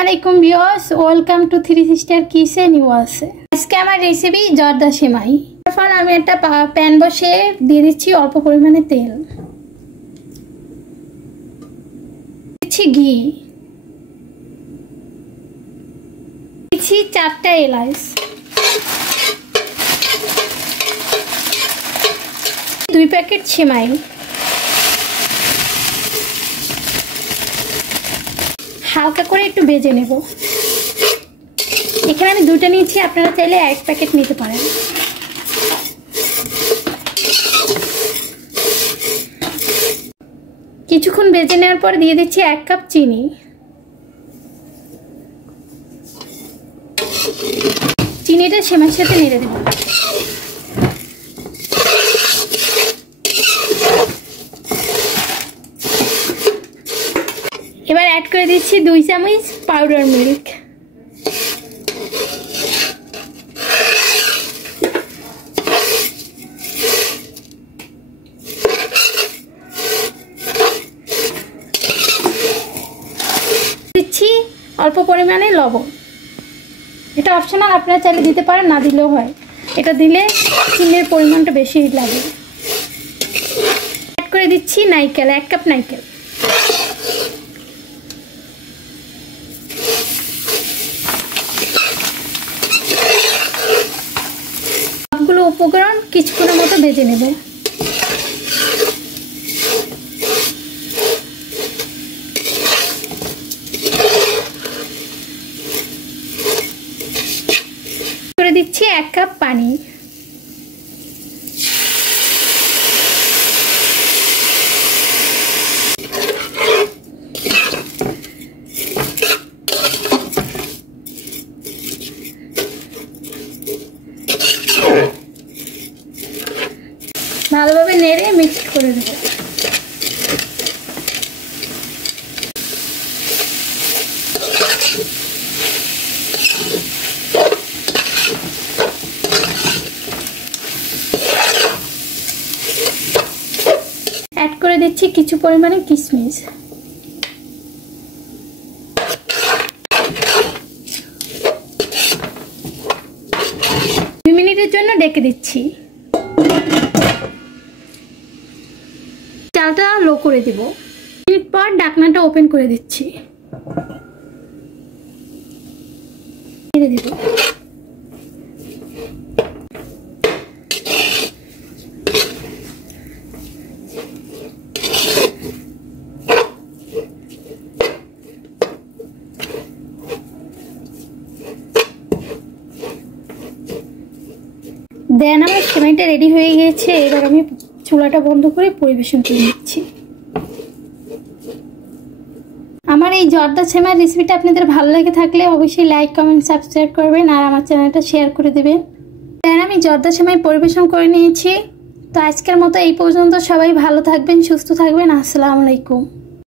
আসসালামাইকুম viewers, welcome to three sister kitchen USA. আজকে আমার রেসিপি জর্দা সেমাই। তারপর আমি একটা প্যান বসে দিয়ে দিচ্ছি অল্প পরিমাণে তেল, দিচ্ছি ঘি, দিচ্ছি 4টা এলাচ, 2 প্যাকেট সেমাই, হালকা করে একটু ভেজে নেব। এখানে আমি 2টা নিয়েছি, আপনারা চাইলে 1 প্যাকেট নিতে পারেন। কিছুক্ষণ ভেজে নেওয়ার পর দিয়ে দিচ্ছি 1 কাপ চিনি। চিনিটা সেমাইয়ের সাথে নেড়ে দেব। এবার অ্যাড করে দিচ্ছি 2 চামচ পাউডার মিল্ক। দিচ্ছি অল্প পরিমাণে লবণ, এটা অপশনাল, আপনারা চাইলে দিতে পারেন, না দিলেও হয়। এটা দিলে চিনির পরিমাণটা বেশি লাগে। অ্যাড করে দিচ্ছি নারকেল, 1 কাপ নারকেল। সবগুলো উপকরণ কিছুক্ষণের মতো ভেজে নেব। করে দিচ্ছি 1 কাপ পানি। ভালোভাবে নেড়ে মিক্স করে দেব। অ্যাড করে দিচ্ছি কিছু পরিমাণে কিশমিশ। 2 মিনিটের জন্য ঢেকে দিচ্ছি। চালটা লো করে দিব। 2 মিনিট পর ঢাকনাটা ওপেন করে দিচ্ছি। ঢেকে দিব। দেন আমার সেমাইটা রেডি হয়ে গেছে। এবার আমি চুলাটা বন্ধ করে পরিবেশন করে নিচ্ছি। আমার এই জর্দা সেমাই রেসিপিটা আপনাদের ভালো লেগে থাকলে অবশ্যই লাইক, কমেন্ট, সাবস্ক্রাইব করবেন আর আমার চ্যানেলটা শেয়ার করে দেবেন। দেন আমি জর্দা সেমাই পরিবেশন করে নিয়েছি। তো আজকের মতো এই পর্যন্ত। সবাই ভালো থাকবেন, সুস্থ থাকবেন। আসসালামু আলাইকুম।